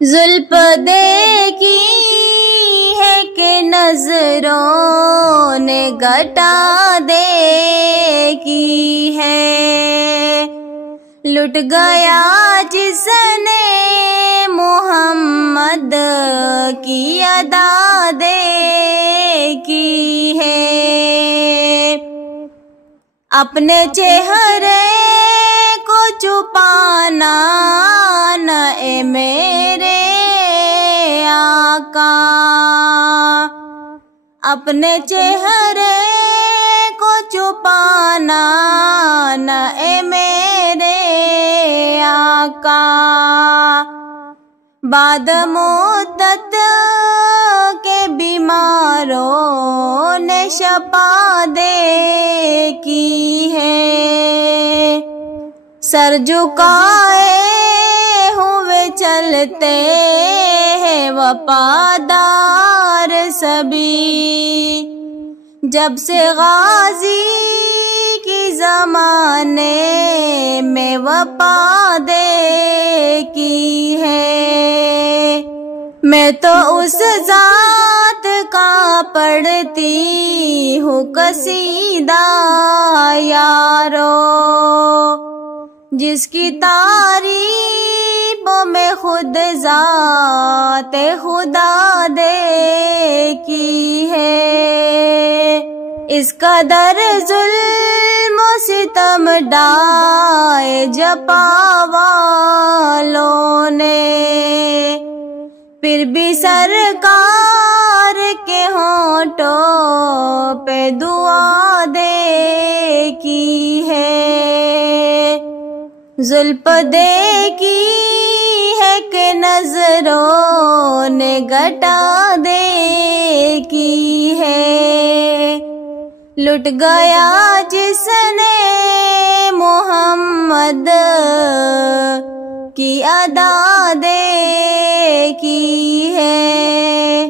जुल्फ देखी है कि नजरों ने घटा देखी है। लुट गया जिसने मोहम्मद की अदा देखी है। अपने चेहरे को छुपाना न ए मेरे आका, अपने चेहरे को छुपाना न ए मेरे आका। बाद मुद्दत के बीमारों ने शफा देखी है। सर झुकाए हुए चलते हैं वफादार सभी, जब से गाजी की ज़माने में वफा देखी है। मैं तो उस ज़ात का पढ़ती हूँ कसीदा यारो, जिसकी तारीफ़ों में खुद ज़ाते खुदा देखी है। इस कदर जुल्म सितम डाए जपा वालों ने, फिर भी सरकार के होंठों पे दुआ देखी है। जुल्फ देखी है कि नजरों ने घटा देखी है। लुट गया जिसने मोहम्मद की अदा देखी है।